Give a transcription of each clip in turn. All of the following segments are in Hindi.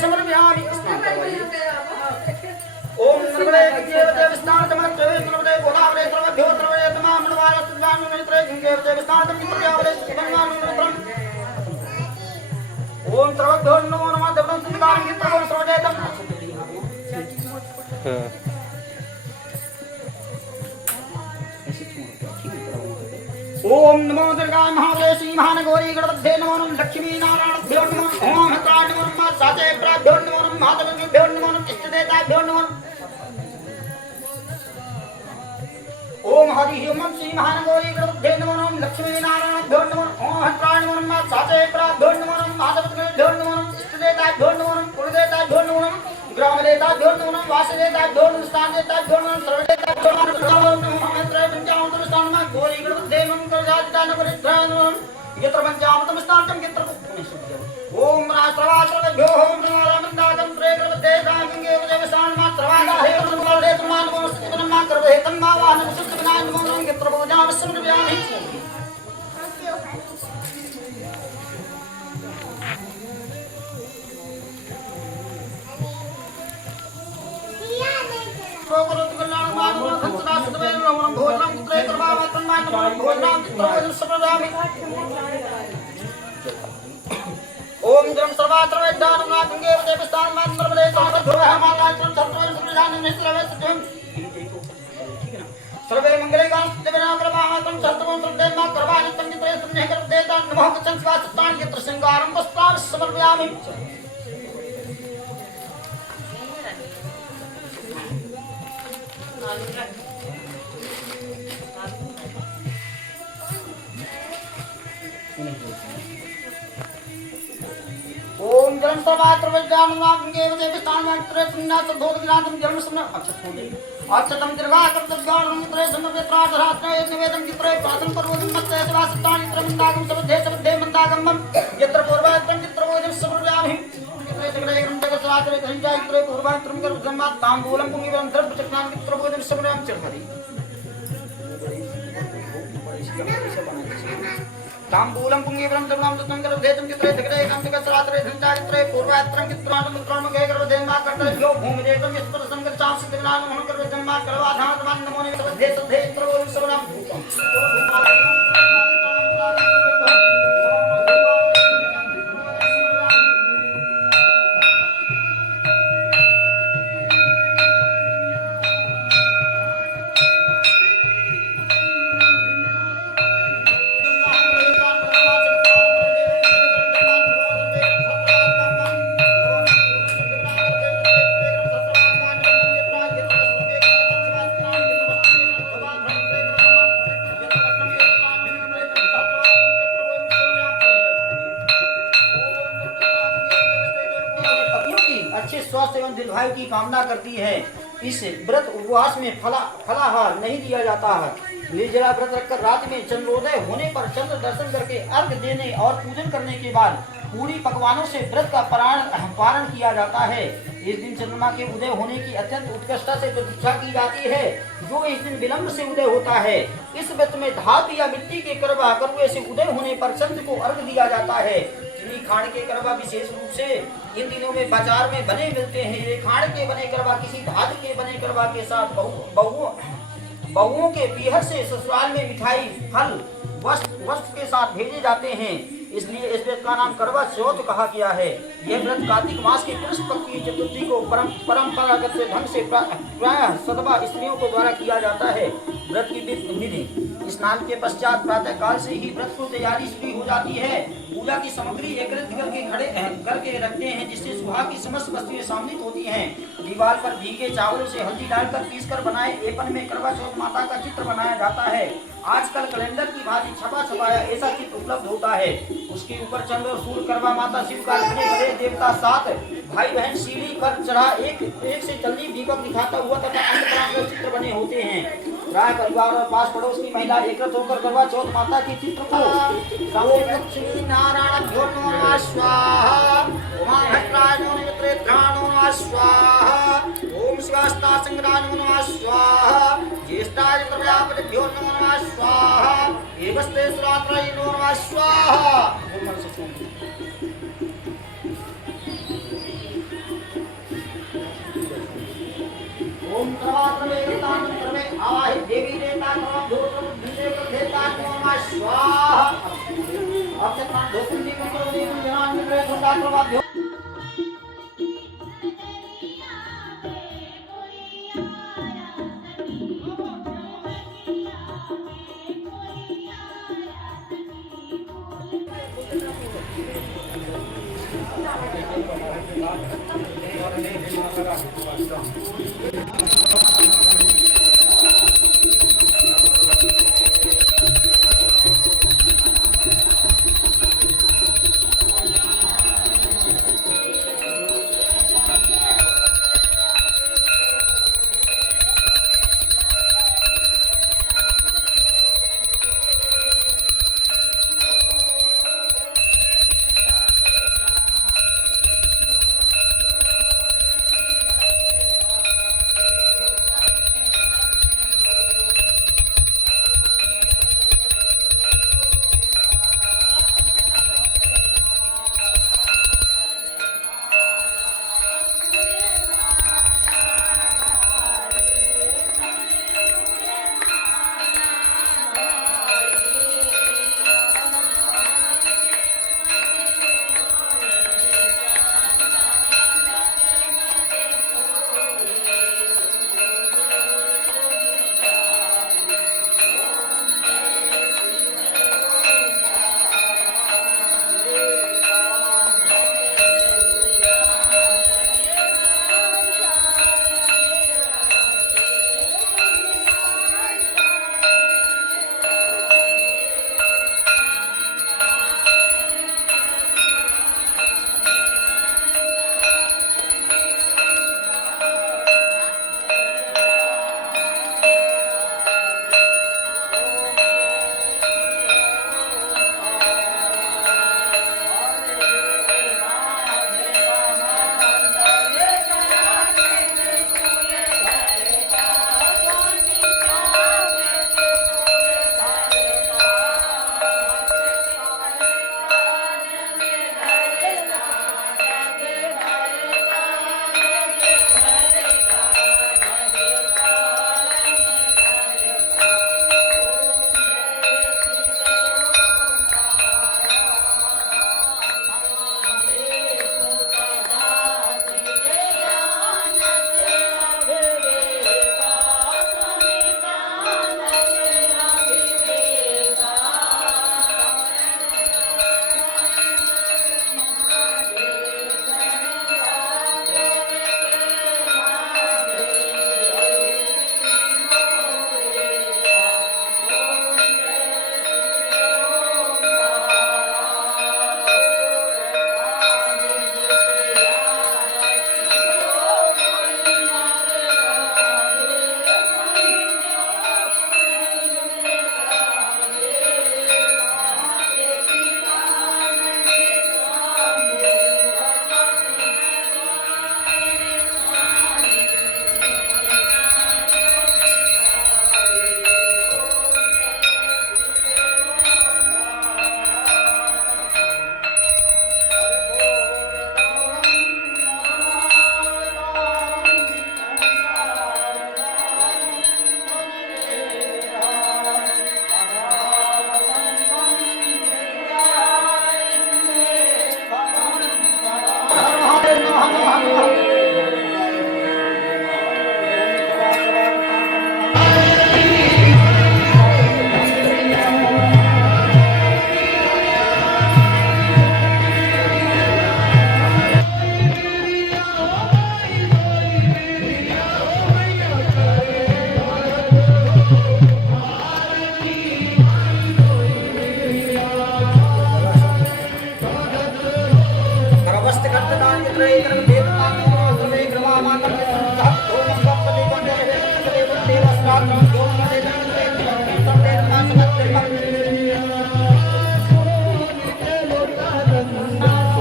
समर्पयामि। ओम नर्मदे देवते विस्तारतमत्रे नर्मदे गोदावरे सर्वभ्यो सर्वये तमामनुवार सुदानुमित्रे गंगेवते विस्तारतम चित्रयावरे सुबंगानुमित्रम। ओम सर्वभ्यो नमो नमः देवतं संतानं चित्रको सर्वजयतम। ओम नमो दुर्गा महावेशी महानगौरी गणपते नमो नमः लक्ष्मी नारायणभ्यो नमः ओम हत्राय नमो नमः साचे प्राभ्यो नमो नमः महादेवभ्यो नमो नमः इष्टदेवताभ्यो नमो नमः। ओम हरि ओम श्री महानगौरी गणपते नमो नमः लक्ष्मी नारायणभ्यो नमः ओम हत्राय नमो नमः साचे प्राभ्यो नमो नमः महादेवभ्यो नमो नमः इष्टदेवताभ्यो नमो नमः कुलदेवताभ्यो नमो नमः ग्रामदेवताभ्यो नमो नमः वासदेवताभ्यो नमः स्थानदेवताभ्यो नमः सर्वदेवताभ्यो नमः मंत्रे पंचामृत स्थानमा गौरी गणपते नमः करजादिदान परित्राण यत्र पंचामृतम स्थानम यत्र ओम राष्ट्रवासरभ्यो ओम रामंदागम प्रेगणपते गंगे देवसान मात्रवादा हे नमोले तमान नमः करवे तन्मावान सुस्त बनाय नमो नमः यत्र भोजाम समर्पयामि। ओम जम सर्वात्र वैदानं गंगे देवस्थान मंत्रवदे सर्वधोह मालाचरण सर्वं सुजान निश्रवे सुजम सर्वे मंगले कांस्ते बिना प्रभावं सर्वं सर्वदेव करवाणि तंगित्रे सुन्ने करदेता नमः कचन स्वास्थान यत्र सिंगारं वस्त्रां समर्पयामि। ओम जलम सर्वात्र वैदानं गंगे देवस्थान मंत्रे सुन्ना सदोदनादं जलम सुन्ना अक्षतम दीर्घाकर्तव्यानं मित्रे समवेत्राधरात्र निवेदन चित्रे प्रातन पर्वतं मत्ते वासतान त्रमंदागम सबद्धे सबद्धे मंदागम यत्र पूर्वात्रं चित्रवोजं समर्पयामि। यत्र जगत्रात्र धनजायत्रे पूर्वात्रं गर्भजन्मा तांबूलं पुंगिवं सर्वचक्रां चित्रवोजं समर्पयामि। चलहरि तांबूलं पुंगिवं सर्वं ततं गर्भेतं चित्रे जगदेकं जगत्रात्र धनजायत्रे पूर्वात्रं चित्रानं मुद्रामगे गर्भजन्मा कर्तव्यो भूमिदेवं यस्परसं गच्छां सिद्धनां मोहन गर्भजन्मा करवाधान नमो नमः सबद्धे सबद्धे चित्रवोजं समर्पयामि। स्वास्थ्य एवं दीर्घायु की कामना करती है। इस व्रत उपवास में फलाहार नहीं दिया जाता है। निर्जला व्रत रखकर रात में चंद्रोदय होने पर चंद्र दर्शन करके अर्घ देने और पूजन करने के बाद पूरी पकवानों से व्रत का पारण किया जाता है। इस दिन चंद्रमा के उदय होने की अत्यंत उत्कृष्टता से प्रतीक्षा की जाती है, जो इस दिन विलंब से उदय होता है। इस व्रत में धातु या मिट्टी के करवा करुए से उदय होने पर चंद्र को अर्घ दिया जाता है। चीनी खाड़ के करवा विशेष रूप से इन दिनों में बाजार में बने मिलते हैं। ये खाड़ के बने करवा किसी धातु के बने करवा के साथ बहुओं के पीहर से ससुराल में मिठाई फल वस्त्र के साथ भेजे जाते हैं। इसलिए इस व्रत का नाम करवा चौथ कहा गया है। यह व्रत कार्तिक मास की कृष्ण पक्ष की चतुर्थी को परंपरागत से ढंग से प्रायः सदवा स्त्रियों को द्वारा किया जाता है। व्रत की विधि स्नान के पश्चात प्रातः काल से ही व्रत को तैयारी शुरू हो जाती है। पूजा की सामग्री एकत्रित करके रखते हैं, जिससे सुहाग की समस्त वस्तुएं सम्मिलित होती हैं। दीवार पर भीगे चावलों से हल्दी डालकर पीसकर बनाए एपन में करवा चौथ माता का चित्र बनाया जाता है। आजकल कैलेंडर की भांति छपाया ऐसा चित्र उपलब्ध होता है। उसके ऊपर चंद्र और सूर्य करवा माता शिव का बड़े देवता 7 भाई बहन सीढ़ी पर चढ़ा एक से जल्दी दीपक दिखाता हुआ तथा अन्य तरह के चित्र बने होते हैं। राय परिवार और पास पड़ोस की महिला एकत्र होकर करवा चौथ माता के चित्र को लक्ष्मी नारायण स्वाहा ओम भद्राय नमः स्वाहा ओम शिवास्ता संग्राम नमः स्वाहा ज्येष्ठाय प्रजापतिभ्यो नमः स्वाहा एवस्ते सुरात्राय नमः स्वाहा। ओम सर्वात्मे तान सर्वे आवाहि देवी देवता नमः दोषं विजय देवता नमः स्वाहा अब से काम दोषं दी मंत्रों दी ज्ञान में सुंदर प्रभाव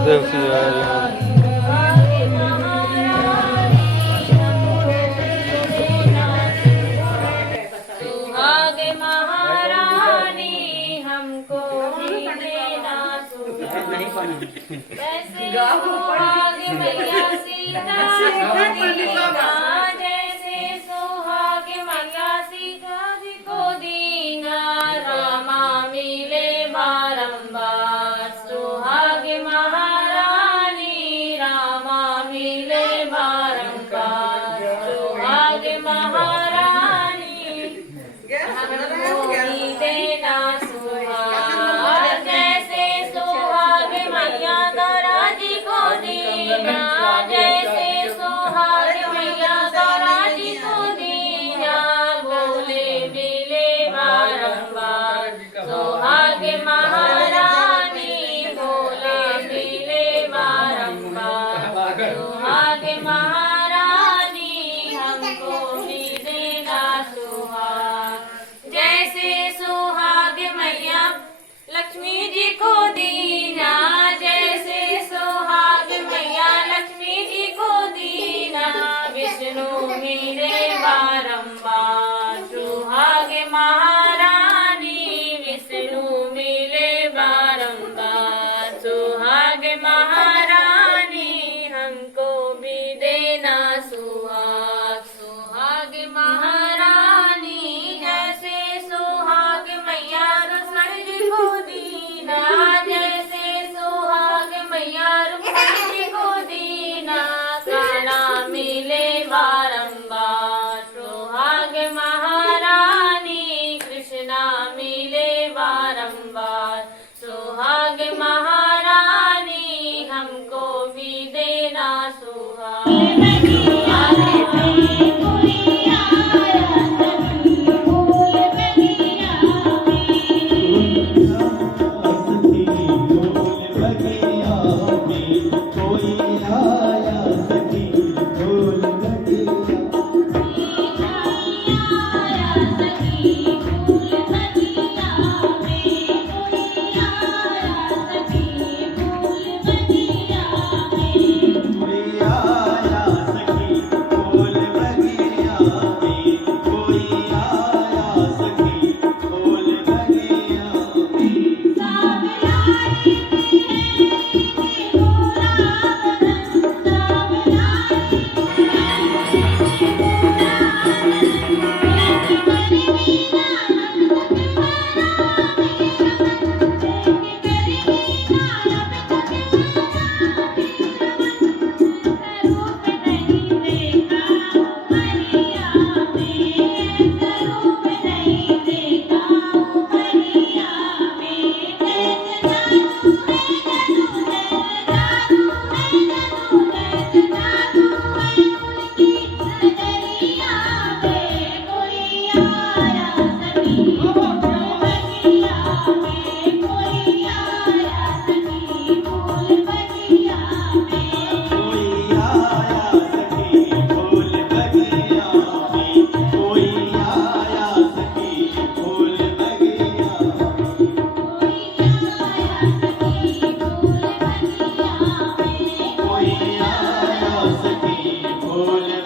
उदय सिंह सुहाग महारानी हमको भी देना वैसे सुहाग मैया सीता को देना जैसे मिले बारंबार। सुहाग महारानी कृष्णा मिले बारंबार। सुहाग महारानी हमको भी देना सुहाग। कोई आया सखी बोल